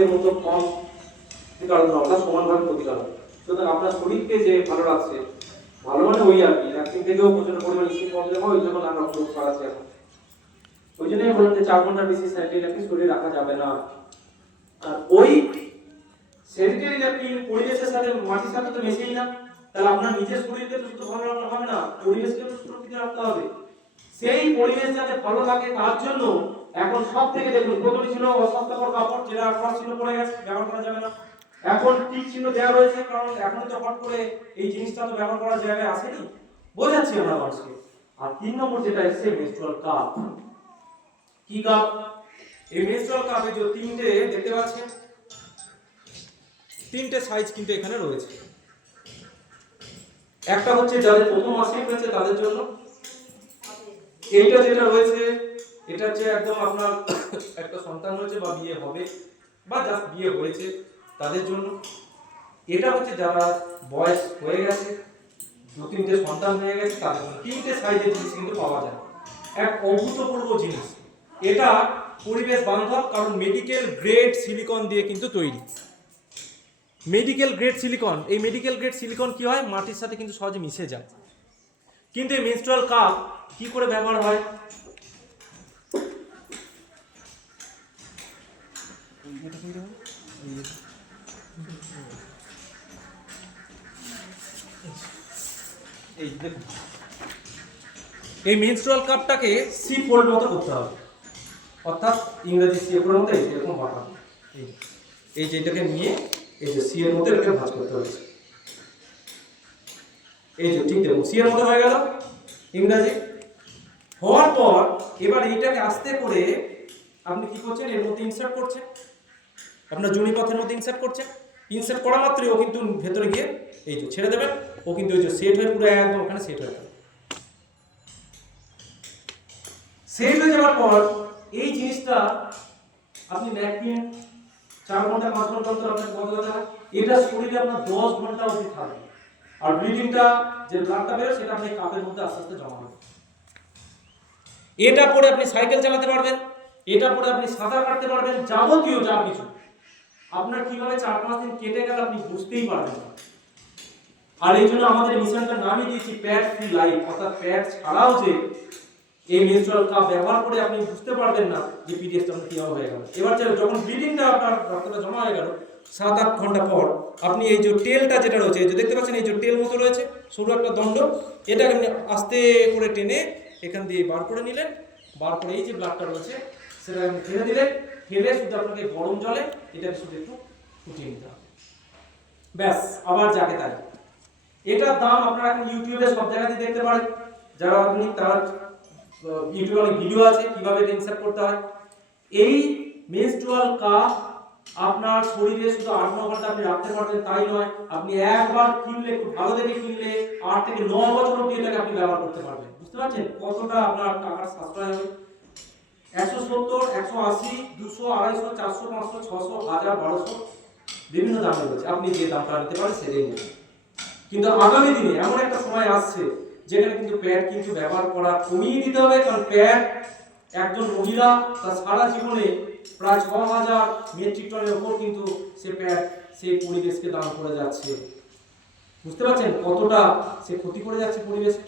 এর মতো কম কারণ আমরা সমানভাবে ক্ষতিকারক। সুতরাং আপনার শরীরকে যে ভালো রাখছে, ভালো মানে ওই আর কি, একদিন থেকেও প্রচন্ড পরিমাণে স্কিন প্রবলেম হয়, ওই জন্য আমরা রোগ ছড়াচ্ছি এখন। ওই জন্যই বললাম যে 4 ঘন্টা বেশি স্যানিটারি ন্যাপকিন শরীরে রাখা যাবে না। আর ওই স্যানিটারি ন্যাপকিন পরিবেশের সাথে, মাটির সাথে তো মেশেই না, তাহলে আপনার নিজের শরীরকে তো শুধু ভালো রাখতে হবে না, পরিবেশকে তো সুরক্ষিত রাখতে হবে। সেই পরিবেশ যাতে ভালো থাকে তার জন্য এখন সব থেকে দেখুন, প্রথমে ছিল অস্বাস্থ্যকর কাপড়, যেটা খরচ ছিল পড়ে গেছে, ব্যবহার করা যাবে না। এখন ঠিক চিহ্ন দেওয়া রয়েছে, কারণ এখন তো হট করে এই জিনিসটা তো ব্যবহার করার জায়গায় আসেনি, বোঝাচ্ছি আমরা মানুষকে। আর 3 নম্বর যেটা এসেছে মেনস্ট্রুয়াল কাপ। কি কাপ? এই মেনস্ট্রুয়াল কাপে যে তিনটে দেখতে পাচ্ছেন, তিনটে সাইজ কিন্তু এখানে রয়েছে। একটা হচ্ছে যাদের প্রথম মাসিক হয়েছে তাদের জন্য, এইটা যেটা রয়েছে এটা হচ্ছে একদম আপনার একটা সন্তান হয়েছে বা বিয়ে হবে বা জাস্ট বিয়ে হয়েছে তাদের জন্য। এটা হচ্ছে যারা বয়স হয়ে গেছে, 2-3টে সন্তান হয়ে গেছে তাদের জন্য। তিনটে সাইজের জিনিস কিন্তু পাওয়া যায়, এক অভূতপূর্ব জিনিস। এটা পরিবেশ বান্ধব, কারণ মেডিকেল গ্রেড সিলিকন দিয়ে কিন্তু তৈরি। মেডিকেল গ্রেড সিলিকন, এই মেডিকেল গ্রেড সিলিকন কি হয়, মাটির সাথে কিন্তু সহজে মিশে যায়। কিন্তু এই মেনস্ট্রুয়াল কাপ কি করে ব্যবহার হয়? এই মেনস্ট্রুয়াল কাপটাকে সি ফোল্ড মতো করতে হবে, অর্থাৎ ইংরেজি সি এর মতো এরকম বাঁকা। এই যে এটাকে নিয়ে এই যে সি এর মতো এটাকে ভাঁজ করতে হবে। এই যে ঠিক দেখুন সি এর মতো হয়ে গেল ইংরেজি। হওয়ার পর এবার এইটাকে আস্তে করে আপনি কি করছেন, এর মধ্যে ইনসার্ট করছেন, আপনার জুনি পথের মধ্যে ইনসার্ট করছেন। ইনসার্ট করা মাত্রই ও কিন্তু ভেতরে গিয়ে এই যে ছেড়ে দেবেন, ও কিন্তু ওই যে সেট হয়ে পুরো একদম ওখানে সেট হয়ে যাবে। সেট হয়ে যাওয়ার পর এই জিনিসটা আপনি ন্যাপকিন 4 ঘন্টা 5 ঘন্টা অন্তর আপনাকে বদলাতে হয়। এটা শরীরে আপনার 10 ঘন্টা অবধি থাকবে। আর ব্লিডিংটা যে ব্লাডটা বেরোয় সেটা আপনি কাপের মধ্যে আস্তে আস্তে জমা হবে। এটা পরে আপনি সাইকেল চালাতে পারবেন, এটা পরে আপনি সাঁতার কাটতে পারবেন, যাবতীয় যা কিছু আপনার কিভাবে 4-5 দিন কেটে গেল আপনি বুঝতেই পারবেন না। আর এই জন্য আমাদের মিশনটার নামই দিয়েছি প্যাড ফ্রি লাইফ, অর্থাৎ প্যাড ছাড়াও যে এই মেনস্ট্রুয়াল কাপ ব্যবহার করে আপনি বুঝতে পারবেন না যে পিরিয়ডটা আপনার কিভাবে হয়ে গেল। এবার যখন ব্লিডিংটা আপনার রক্তটা জমা হয়ে গেল 7-8 ঘন্টা পর, আপনি এই যে টেলটা যেটা রয়েছে, এই যে দেখতে পাচ্ছেন এই যে টেল মতো রয়েছে সরু একটা দণ্ড, এটা আপনি আস্তে করে টেনে এখান দিয়ে বার করে নিলেন। বার করে এই যে ব্লাডটা রয়েছে সেটা আপনি ফেলে দিলেন। ফেলে শুধু আপনাকে গরম জলে এটাকে শুধু একটু ফুটিয়ে নিতে হবে, ব্যাস। আবার যাকে তাই। এটার দাম আপনারা এখন ইউটিউবে সব জায়গাতেই দেখতে পারেন, যারা আপনি তার ইউটিউবে অনেক ভিডিও আছে কিভাবে এটা ইনসার্ট করতে হয়। এই মেনস্ট্রুয়াল কাপ আপনার শরীরে শুধু 8-9 ঘন্টা আপনি রাখতে পারবেন তাই নয়, আপনি একবার কিনলে, একটু ভালো দেখে কিনলে 8 থেকে 9 বছর অবধি এটাকে আপনি ব্যবহার করতে পারবেন। বুঝতে পারছেন কতটা আপনার টাকার সাশ্রয় হবে? 170, 180, 200, 250, 400, 500, 600, 1000, 1200 বিভিন্ন দামে রয়েছে, আপনি যে দামটা নিতে পারেন সেটাই নেবেন। কিন্তু আগামী দিনে এমন একটা সময় আসছে যেখানে কিন্তু প্যাড কিন্তু ব্যবহার করা কমিয়ে দিতে হবে, কারণ প্যাড একজন মহিলা তার সারা জীবনে প্রায় 6000 মেট্রিক টনের উপর কিন্তু সে প্যাড সেই পরিবেশকে দান করে যাচ্ছে। বুঝতে পারছেন কতটা সে ক্ষতি করে যাচ্ছে পরিবেশে?